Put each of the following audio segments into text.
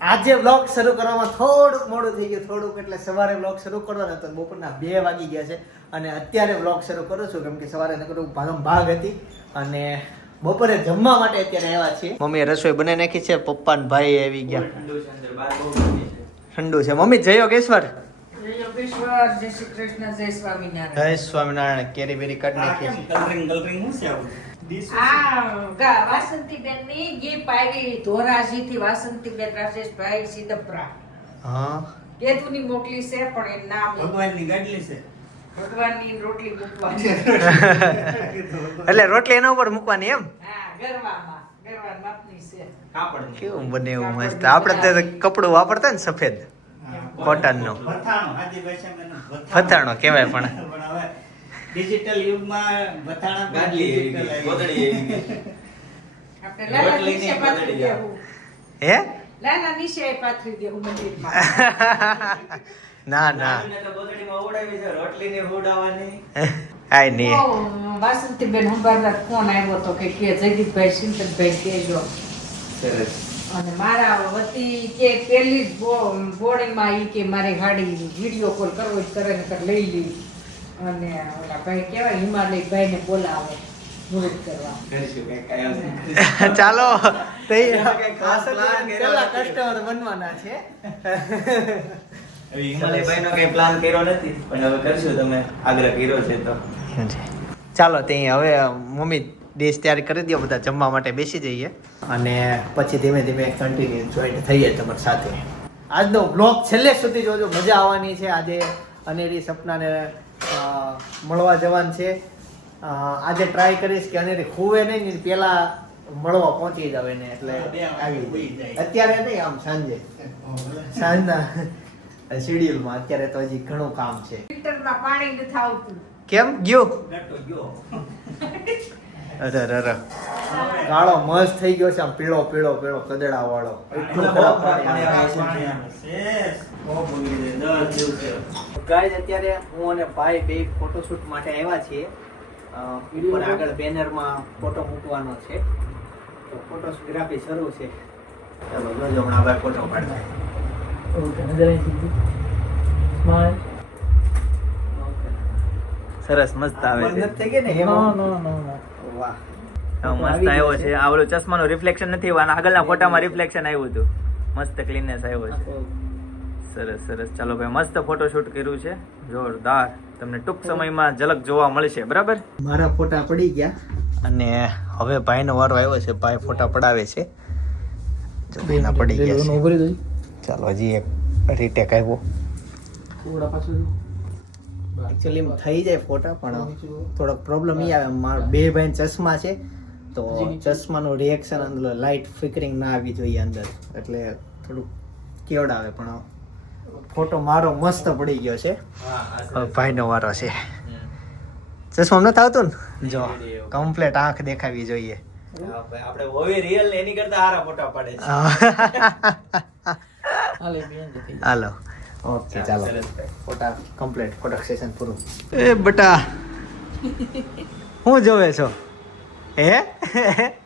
આજે વ્લોગ શરૂ કરવામાં થોડુંક મોડું થઈ ગયું, થોડુંક એટલે સવારે વ્લોગ શરૂ કરવાનો હતો, બપોરના 2 વાગી ગયા છે અને અત્યારે વ્લોગ શરૂ કરું છું કેમ કે સવારે નકરું ભાગ હતી અને બપોરે જમવા માટે અત્યારે આવ્યા છીએ. મમ્મીએ રસોઈ બનાવી નાખી છે, પપ્પા ને ભાઈ આવી ગયા. ઠંડુ છે. મમ્મી જય યોગેશ્વર. જય શ્રી કૃષ્ણ, જય સ્વામિનારાયણ. જય સ્વામિનારાયણ. કેરી બેરી કાઢ નાખી છે. વાસંતીબેન ની ગીફ આવી ધોરાજી થી. વાસંતીબેન રાજેશભાઈ સિદ્ધપરા હા કેતુની મોકલી છે પણ એ નામ ભગવાનની ગાડલી છે. ભગવાનની રોટલી મૂકવાની. એટલે રોટલી એના ઉપર મૂકવાની એમ. હા, ગરવામાં માપની છે. કાપડ કેવું બને એવું મસ્ત. આપણે તો કપડું વાપરતા ને સફેદ કોટન નું ભથાણો આદિ ભાષામાં એને ભથાણો કહેવાય પણ પણ હવે ડિજિટલ યુગમાં ભથાણા ગાડલી ગોદડી આપણે લાલા રોટલીની નીચે પાથરી ગોદડી દેવું. હે લાલા નીચે પાથરી દેવું મંદિરમાં. ના ના તો ગોદડીમાં ઉડાવી છે રોટલીને ઉડાવવાની. આય નહીં. વાસંતીબેન હંભારદાર ફોન આવ્યો હતો કે જગદીશભાઈ સિંતનભાઈ કહેજો. સરસ. અને મારા વતી કે પેલી જ બોર્ડિંગમાં ઈ કે મારી ગાડી વિડીયો કોલ કરવો જ કરે ને લઈ લી. અને ઓલા ભાઈ કેવાય હિમાલય ભાઈને બોલાવે મુહૂર્ત કરવા. કરીશું કંઈક કાયમ. ચાલો plan પેલા કસ્ટમર બનવાના છે. હવે હિમાલયભાઈનો કંઈ plan કર્યો નથી પણ હવે કરશું, તમે આગ્રહ કર્યો છે તો. ચાલો તે હવે મમ્મી ડિશ તૈયાર કરી દો, બધા જમવા માટે બેસી જઈએ અને પછી ધીમે ધીમે કન્ટિન્યુ જોઈન્ટ થઈએ તમારી સાથે. આજનો બ્લોગ છેલ્લે સુધી જોજો, મજા આવવાની છે. આજે અનેરી સપનાને મળવા જવાનું છે. આજે ટ્રાય કરીશ કે અનેરી ખૂવે નહીં પેલા મળવા પહોંચી જાવ એને, એટલે આવી જાય. અત્યારે નહીં, આમ સાંજના શેડ્યુલમાં. અત્યારે તો હજી ઘણું કામ છે. ફિલ્ટરમાં પાણી નથી આવતું. કેમ ગયો? નટો ગયો. અરે ગાળો મસ્ત થઈ ગયો છે, આમ પીળો પીળો પીળો કદડા વાળો. એટલું ખરાબ પાણી આવે છે. શેષ બહુ બગડી જાય. 10 દિવસે ગાઈઝ અત્યારે હું અને ભાઈ બે ફોટોશૂટ માટે આવ્યા છીએ. ઉપર આગળ બેનરમાં ફોટો મૂકવાનો છે, તો ફોટોગ્રાફી શરૂ છે. ચાલો જોજો, હમણાં ભાઈ ફોટો પાડતા. સરસ મસ્ત આવે છે. થઈ ગઈ ને એમાં? વાહ મસ્ત આવ્યો છે. આ ઓલો ચશ્માનું રિફ્લેક્શન નથી આવ્યું, આગળના ફોટામાં રિફ્લેક્શન આવ્યું હતું. મસ્ત ક્લીનનેસ આવ્યો છે. સરસ સરસ. ચાલો ભાઈ, મસ્ત ફોટોશૂટ કર્યું છે, જોરદાર. તમને ટૂંક સમયમાં ઝલક જોવા મળશે. બરાબર, મારા ફોટા પડી ગયા અને હવે ભાઈનો વારો આવ્યો છે. ભાઈ ફોટા પડાવે છે. ભાઈના પડી ગયા છે. ચાલો હજી એક રીટેક આવ્યો. એકચ્યુઅલી થઈ જાય ફોટા, પણ થોડોક પ્રોબ્લેમ એ આવે. મારા બે ભાઈ ચશ્મા છે, તો ચશ્માનું રિએક્શન અંદર લાઇટ ફ્લિકરિંગ ના આવી જોઈએ અંદર, એટલે થોડુંક કેવડાવે. પણ ફોટો મારો મસ્ત પડી ગયો છે. ભાઈનો વારો છે. ચશ્મા નથી આવતું ને, જો કમ્પ્લેટ આંખ દેખાવી જોઈએ. આપણે હોવી રિયલ એની કરતા સારા ફોટા પાડે છે. હાલો ઓકે, ચાલો ફોટા કમ્પ્લીટ. ફોટો સેશન પૂરું. એ બટા હું જોવે છો? હે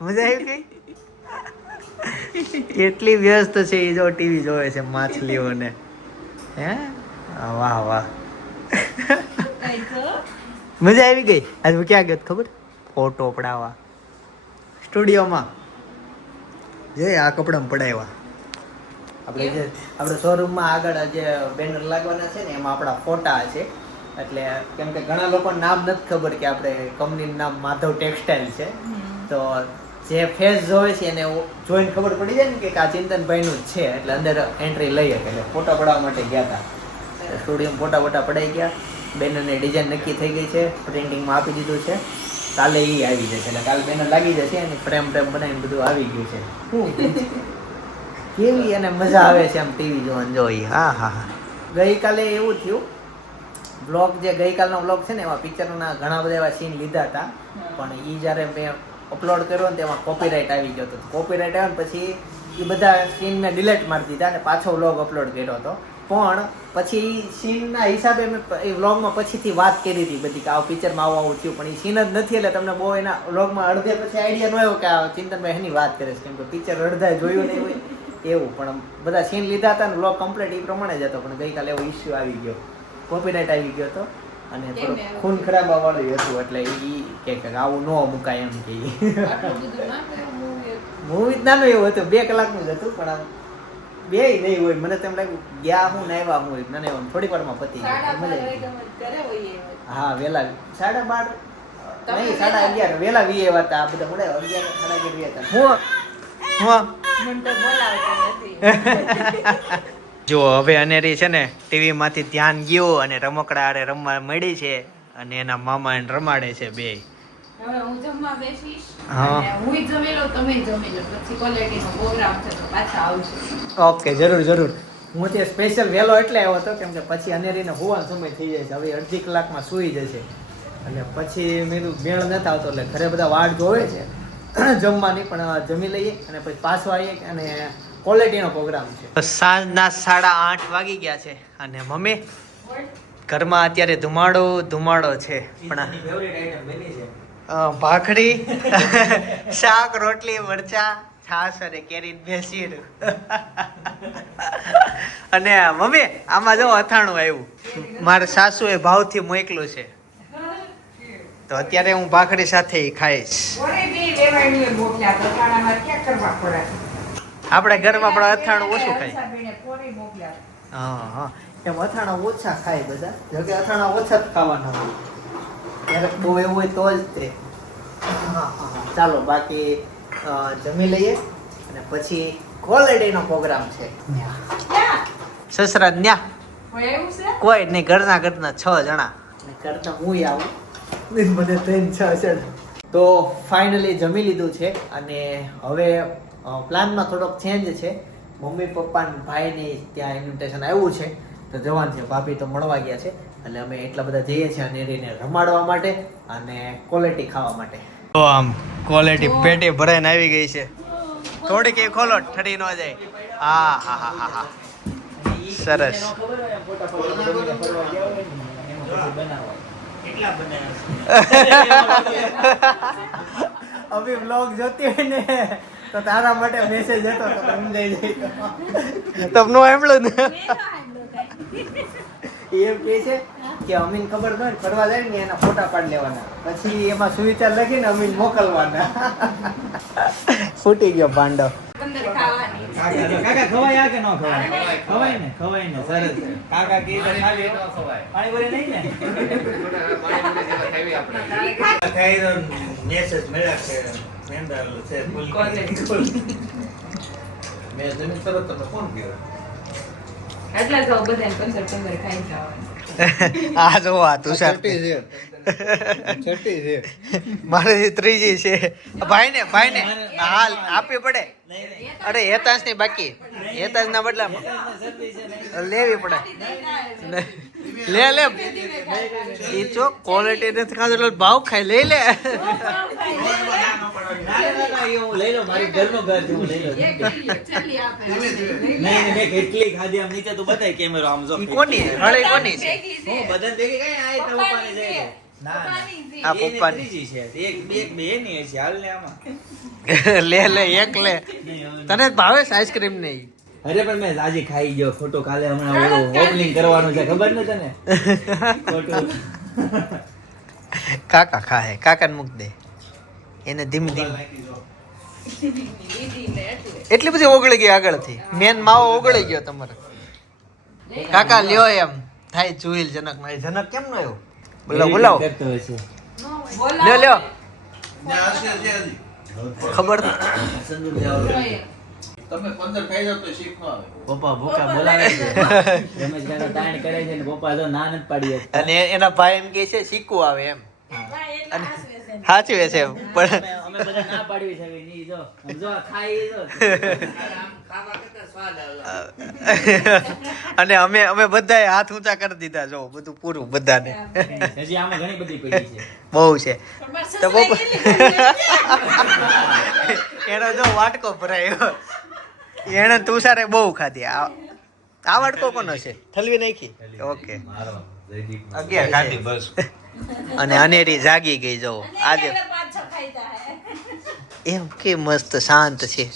મજા આવી ગઈ? કેટલી વ્યસ્ત છે એ, જો ટીવી જોવે છે માછલીઓને. હે વાહ વાહ, મજા આવી ગઈ. આજે હું ક્યાં ગયો ખબર? ફોટો પડાવવા સ્ટુડિયોમાં. જે આ કપડામાં પડાવ્યા. આપણે જે આપણે શોરૂમમાં આગળ જે બેનર લાગવાના છે ને, એમાં આપણા ફોટા છે. એટલે કેમ કે ઘણા લોકોને નામ નથી ખબર કે આપણે કંપનીનું નામ માધવ ટેક્સટાઇલ છે, તો જે ફેસ જોવે છે એને જોઈને ખબર પડી જાય ને કે આ ચિંતનભાઈનું જ છે, એટલે અંદર એન્ટ્રી લઈ શકે. એટલે ફોટા પડાવવા માટે ગયા હતા સ્ટુડિયોમાં. ફોટા બોટા પડાઈ ગયા. બેનરની ડિઝાઇન નક્કી થઈ ગઈ છે, પ્રિન્ટિંગમાં આપી દીધું છે. કાલે એ આવી જશે, એટલે કાલે બેનર લાગી જશે અને ફ્રેમ બનાવીને બધું આવી ગયું છે. કેવી એને મજા આવે છે આમ ટીવી જોવાની. જોઈ હા હા હા. ગઈકાલે એવું થયું, બ્લોગ જે ગઈકાલનો બ્લોગ છે ને, એમાં પિક્ચરના ઘણા બધા એવા સીન લીધા હતા, પણ એ જ્યારે મેં અપલોડ કર્યો ને તેમાં કોપીરાઇટ આવી ગયો હતો. કોપીરાઇટ આવ્યો ને પછી એ બધા સીન મેં ડિલીટ મારી દીધા અને પાછો વ્લોગ અપલોડ કર્યો હતો. પણ પછી સીનના હિસાબે મેં એ વ્લોગમાં પછીથી વાત કરી હતી બધી કે આ પિક્ચરમાં આવું થયું, પણ એ સીન જ નથી. એટલે તમને બહુ એના વ્લોગમાં અડધે પછી આઈડિયા ન આવ્યો કે આ ચિંતનભાઈ એની વાત કરે છે, કેમ કે પિક્ચર અડધા જોયું નહીં હોય એવું પણ બધા સીન લીધા હતા ને વ્લોગ કમ્પ્લીટ એ પ્રમાણે જ હતો પણ ગઈકાલે એવો ઇસ્યુ આવી ગયો કોપીરાઇટ આવી ગયો હતો અને થોડું ખૂન ખરાબા વાળું હતું એટલે એ કે આવું ન મુકાય એમ કે મૂવી નાનું એવું હતું 2 કલાકનું જ હતું પણ આમ બે નહીં હોય મને તેમ લાગ્યું ગયા હું ને આવ્યા હું મને એમ થોડી વારમાં પતી ગયું મજા આવી. હા વેલા 12:30 નહીં 11:30 વેલા 20 હતા આ બધા મળે 11 જો હવે અનેરી છે ને ટીવી માંથી ધ્યાન ગયું અને રમકડા આરે રમવા મળી છે અને એના મામા એને રમાડે છે બે. હવે હું જમવા બેસીશ હા. અને હુંય જમી લઉં તમે જમી લો પછી ક્વોલિટીનો પ્રોગ્રામ છે તો પાછા આવજો. ઓકે જરૂર હું ત્યાં સ્પેશિયલ વહેલો એટલે આવ્યો હતો કેમ કે પછી અનેરીને હોવાનો સમય થઈ જાય છે હવે અડધી કલાકમાં સૂઈ જશે અને પછી મેં મેળ નથી આવતો એટલે ઘરે બધા વાટ જોવે છે જમવાની પણ જમી લઈએ અને પછી પાછો આવીએ અને ક્વોલિટીનો પ્રોગ્રામ છે. સાંજના 8:30 વાગી ગયા છે અને મમ્મી ઘરમાં અત્યારે ધુમાડો છે પણ ફેવરિટ આઈટમ બની છે. ભાખરી શાક રોટલી મરચા છાશ અને કેરી બેસી અને મમ્મી આમાં જો અથાણું આવ્યું મારા સાસુએ ભાવથી મોકલું છે તો અત્યારે હું ભાખરી સાથે ઈ ખાઈશ. ઓરે બે લેવાય મોકલ્યા તો ખાણામાં ક્યાં કરવા પડે આપણે ઘરમાં પણ અથાણું ઓછું ખાય. બેને પોરી મોકલ્યા હા એમ અથાણા ઓછા ખાય બધા જોકે અથાણા ઓછા જ ખાવાના હોય ક્યારેક બહુ એવું હોય તો જ તે. ચાલો બાકી જમી લઈએ અને પછી ક્વોલિટીનો પ્રોગ્રામ છે. સસરા ન્યા કોઈ એવું છે કોઈ નહીં ઘરના 6 જણા અને ઘરના હું આવું મને 3-6 છે. તો ફાઇનલી જમી લીધું છે અને હવે પ્લાનમાં થોડોક ચેન્જ છે. મમ્મી પપ્પા ને ભાઈને ત્યાં ઇન્વિટેશન આવ્યું છે તો જવાનું છે. ભાભી તો મળવા ગયા છે એટલે અમે એટલા બધા જઈએ છીએ અનેરીને રમાડવા માટે અને ક્વોલિટી ખાવા માટે. તો આમ ક્વોલિટી પેટી ભરાઈને આવી ગઈ છે. થોડીક એ ખોલો ઠરી ન જાય. હા સરસ. અભી વ્લોગ જોતી હોય ને તો તારા માટે મેસેજ હતો તો સમજાઈ જાય તમને સાંભળો ને એમ કે છે કે અમીન ખબર ન હોય ફરવા જાય ને એના ફોટા પાડી લેવાના પછી એમાં સુવિચાર લખીને અમીન મોકલવાના. ફૂટી ગયો ભાંડો. કાકા ખવાય કે ન ખવાય ખવાય ને સરસ કાકા કી તો ખાલી પાણી ભરે નહીં ને ખાઈ તો મેસેજ મળ્યા છે મેંદાલ છે ફૂલ મેં જમીન તરત તમને ફોન કર્યો એટલે તો બધાને 15 ખાઈ જવાનું. આ જો આ તુષાર મારે ત્રીજી છે. ભાઈને હાલ આપવી પડે. અરે હેતાંશ ની બાકી હેતાંશ ના બદલામાં લેવી પડે. લે એ ચો ક્વોલિટી નથી ખાતો એટલે ભાવ ખાઈ લઈ લે. લઈ લો મારી ઘરનો ઘર છે હું લઈ લો નહીં મેં કેટલી ખાધી આમ નીચે તો બતાય કેમેરો આમ જો ઈ કોની હળે કોની છે? હું બધાને દેખી કઈ આ તો ઉપાડી જાય ના આ પપ્પાની ત્રીજી છે એક બે એની છે હાલ ને આમાં લે એક લે. તને ભાવે છે આઈસ્ક્રીમ નહીં? અરે પણ મેં આજે ખાઈ ગયો ખોટો કાલે હમણાં ઓપનિંગ કરવાનું છે ખબર ને તને ખોટું કાકા ખાય કાકાને મૂક દે એને ધીમ એટલી બધી ઓગળી ગઈ આગળથી મેન માવો ઓગળી ગયો તમારે. કાકા લ્યો એમ થાય જુહિલ જનક ના જનક કેમ નો આવ્યો? બોલાવો કરતો હોય છે લ્યો ખબર સંદૂર જાવ તમે 15 ખાઈ જાવ તો શીખ ન આવે. પપ્પા ભૂખા બોલાવે છે રમેશ કાકા તાણ કરે છે ને પપ્પા તો ના નથી પાડી શકતા. અને એના ભાઈ એમ કે છે શીખવું આવે એમ અને સાચવે છે પણ અમે બધા ના પાડવી છે ની જો જો આ ખાઈ જો અને અમે બધાએ હાથ ઊંચા કરી દીધા જો બધું પૂરું બધાને. હજી આમાં ઘણી બધી પડી છે બહુ છે તો એનો જો વાટકો ભરાયો એને તુષારે બહુ ખાધી. આ વાટકો કોનો છે? ઠલવી નાખી. ઓકે 11 ખાધી બસ. અને અનેરી જાગી ગઈ જો આજે એમ કે મસ્ત શાંત છે.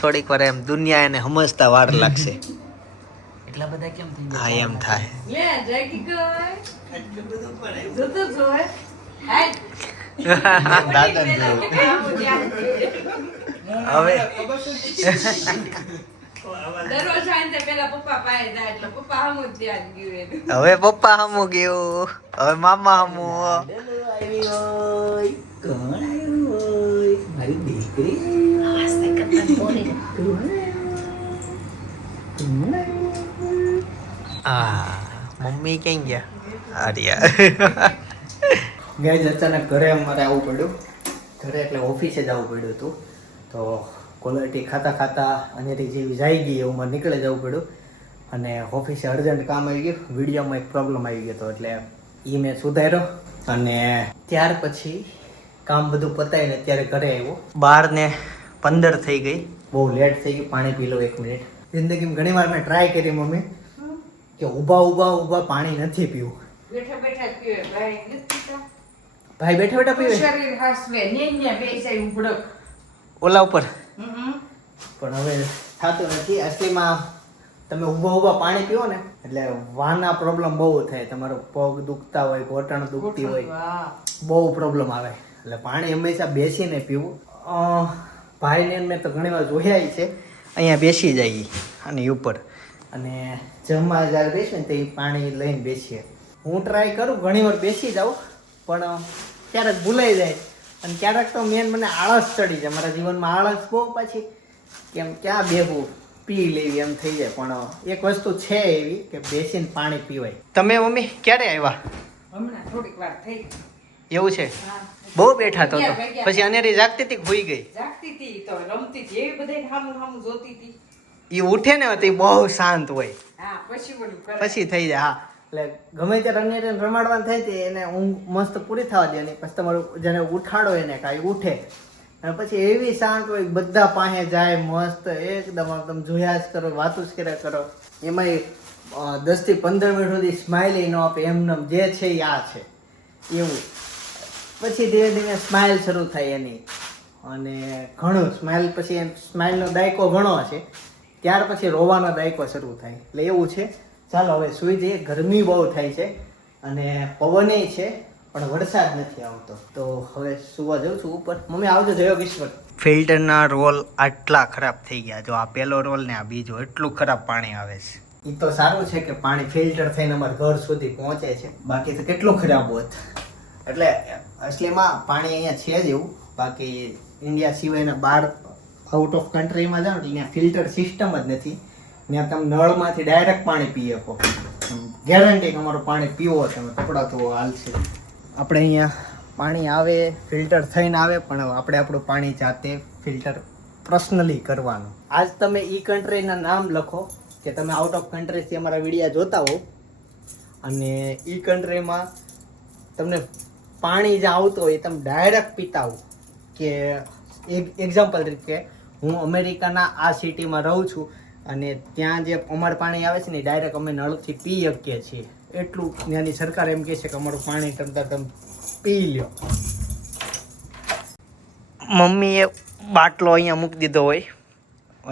થોડીક વાર એમ દુનિયા એને સમજતા વાર લાગશે. એટલા બધા કેમ થઈ હા એમ થાય. લે જાગી ગઈ એટલું બધું પડે. જોતો જોય હાય દાદા ને જોયું. હવે દરરોજ સાંજે પેલા પપ્પા પાસે જાય એટલે પપ્પા હમું જ ધ્યાન ગયું એનું. હવે પપ્પા હમું ગયું, હવે મામા હમું. લાડલો આવી હોય, કોણ આવ્યું હોય? મારી દીકરી. મમ્મી ક્યાં ગયા? આર્યા ગાઈઝ અચાનક ઘરે અમારે આવવું પડ્યું. ઘરે એટલે ઓફિસે જ આવવું પડ્યું હતું. તો ક્વોલિટી ખાતા ખાતા અંજરી જેવી જાય ગઈ એવું મારે નીકળે જવું પડ્યું. અને ઓફિસે અર્જન્ટ કામ આવી ગયું. વિડીયોમાં એક પ્રોબ્લેમ આવી ગયો હતો એટલે એ મેં સુધાર્યો. અને ત્યાર પછી કામ બધું પતાવીને ત્યારે ઘરે આવ્યો. 12:15 થઈ ગઈ. બહુ લેટ થઈ ગયું. પાણી પી લો 1 મિનિટ. જિંદગીમાં ઘણી વાર મેં ટ્રાય કરી મમ્મી કે ઊભા પાણી નથી પીવું. બેઠા બેઠા જ પીવે ભાઈ નથી પીતા. ભાઈ બેઠા બેઠા પીવે શરીર હાસવે ને બેસાય ઉભડક. ઓલા ઉપર. હમ પણ હવે થતું નથી. અસલીમાં તમે ઊભા પાણી પીવો ને એટલે વાના પ્રોબ્લેમ બહુ થાય. તમારો પગ દુખતા હોય, ઘોટણ દુખતી હોય, વાહ. બહુ પ્રોબ્લેમ આવે. એટલે પાણી હંમેશા બેસીને પીવું. ભાઈને મેં તો ઘણી વાર જોયા છે અહીંયા બેસી જાય આની ઉપર અને જમવા જ્યારે બેસીએ ને તો એ પાણી લઈને બેસીએ. હું ટ્રાય કરું ઘણી વાર બેસી જાઉં પણ ક્યારેક ભૂલાઈ જાય. અને ક્યારેક તો મને આળસ ચડી જાય. મારા જીવનમાં આળસ બહુ પછી કેમ ક્યાં બેહવું, પી લેવી એમ થઈ જાય. પણ એક વસ્તુ છે એવી કે બેસીને પાણી પીવાય. તમે મમ્મી ક્યારે આવ્યા? હમણાં થોડીક વાર થઈ. એવું છે? હા. બહુ બેઠા તો ગયા. પછી અનેરી જાગતી હતી ભૂઈ ગઈ. જાગતી હતી તો રમતી હતી એવી બધાય હામું હામું જોતી હતી. એ ઉઠે ને તો એ બહુ શાંત હોય. હા પછી બોલું કરે. પછી થઈ જાય. હા એટલે ગમે ત્યારે અન્ય રમાડવાનું થાય તે એને ઊંઘ મસ્ત પૂરી થવા દે. અને પછી તમારું જેને ઉઠાડો એને કાંઈ ઉઠે અને પછી એવી શાંત હોય બધા પાસે જાય મસ્ત એકદમ તમે જોયા જ કરો, વાતું જ કર્યા કરો. એમાંય 10 થી 15 મિનિટ સુધી સ્માઇલ ન આપે. એમને જે છે એ આ છે એવું. પછી ધીરે ધીરે સ્માઇલ શરૂ થાય એની. અને ઘણું સ્માઇલ પછી સ્માઇલનો દાયકો ઘણો હશે. ત્યાર પછી રોવાનો દાયકો શરૂ થાય. એટલે એવું છે. ચાલો હવે સુઈ જઈએ. ગરમી બહુ થાય છે અને પવને છે પણ વરસાદ નથી આવતો. તો હવે સુવા જાઉં છું ઉપર. મમ્મી આવજો. જયો કિશોર. ફિલ્ટરના રોલ આટલા ખરાબ થઈ ગયા. જો આ પહેલો રોલ ને આ બીજો, એટલું ખરાબ પાણી આવે છે. એ તો સારું છે કે પાણી ફિલ્ટર થઈને અમારા ઘર સુધી પહોંચે છે. બાકી તો કેટલું ખરાબ હોત. એટલે અસલીમાં પાણી અહીંયા છે જ એવું. બાકી ઇન્ડિયા સિવાયના બહાર આઉટ ઓફ કન્ટ્રીમાં જાઓ એટલે ત્યાં ફિલ્ટર સિસ્ટમ જ નથી. ત્યાં તમે નળમાંથી ડાયરેક્ટ પાણી પી શકો. ગેરંટી કે અમારું પાણી પીવો તમે કપડાં તો હાલશે. આપણે અહીંયા પાણી આવે ફિલ્ટર થઈને આવે પણ આપણે આપણું પાણી જાતે ફિલ્ટર પર્સનલી કરવાનું. આજ તમે ઈ કન્ટ્રીના નામ લખો કે તમે આઉટ ઓફ કન્ટ્રીથી અમારા વિડીયા જોતા હો અને ઈ કન્ટ્રીમાં તમને પાણી જે આવતું હોય એ તમે ડાયરેક્ટ પીતા હો. કે એક્ઝામ્પલ તરીકે હું અમેરિકાના આ સિટીમાં રહું છું અને ત્યાં જે અમારું પાણી આવે છે ને ડાયરેક્ટ અમે નળથી પી શકીએ છીએ. એટલું ત્યાંની સરકાર એમ કહે છે કે અમારું પાણી તમે પી લ્યો. મમ્મીએ બાટલો અહીંયા મૂકી દીધો હોય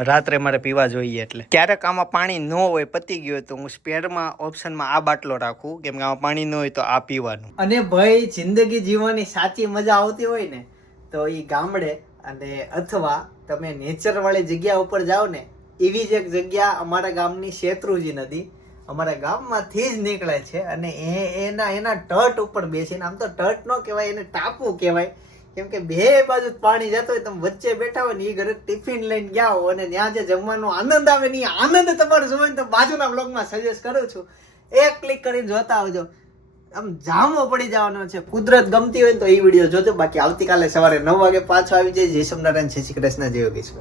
રાત્રે મારે પીવા જોઈએ એટલે. ક્યારેક આમાં પાણી ન હોય, પતી ગયું હોય તો હું સ્પેરમાં ઓપ્શનમાં આ બાટલો રાખું કેમ કે આમાં પાણી ન હોય તો આ પીવાનું. અને ભાઈ જિંદગી જીવવાની સાચી મજા આવતી હોય ને તો એ ગામડે અને અથવા તમે નેચર વાળી જગ્યા ઉપર જાઓ ને એવી જ એક જગ્યા અમારા ગામની શેત્રુજી નદી અમારા ગામમાંથી જ નીકળે છે. અને એના તટ ઉપર બેસીને, આમ તો તટ ન કહેવાય એને ટાપુ કહેવાય કેમ કે બે બાજુ પાણી જતો હોય, તમે વચ્ચે બેઠા હોય ને એ ઘરે ટિફિન લઈને ગયા હો અને ત્યાં જે જમવાનો આનંદ આવે ને એ આનંદ તમારે જોવે ને તો બાજુના બ્લોગમાં સજેસ્ટ કરું છું. એક ક્લિક કરીને જોતા આવજો. આમ જામો પડી જવાનો છે. કુદરત ગમતી હોય ને તો એ વિડીયો જોજો. બાકી આવતીકાલે સવારે 9 વાગે પાછો આવી જાય. જય સોમનારાયણ, જય શ્રી કૃષ્ણ, જય યોગેશ્વર.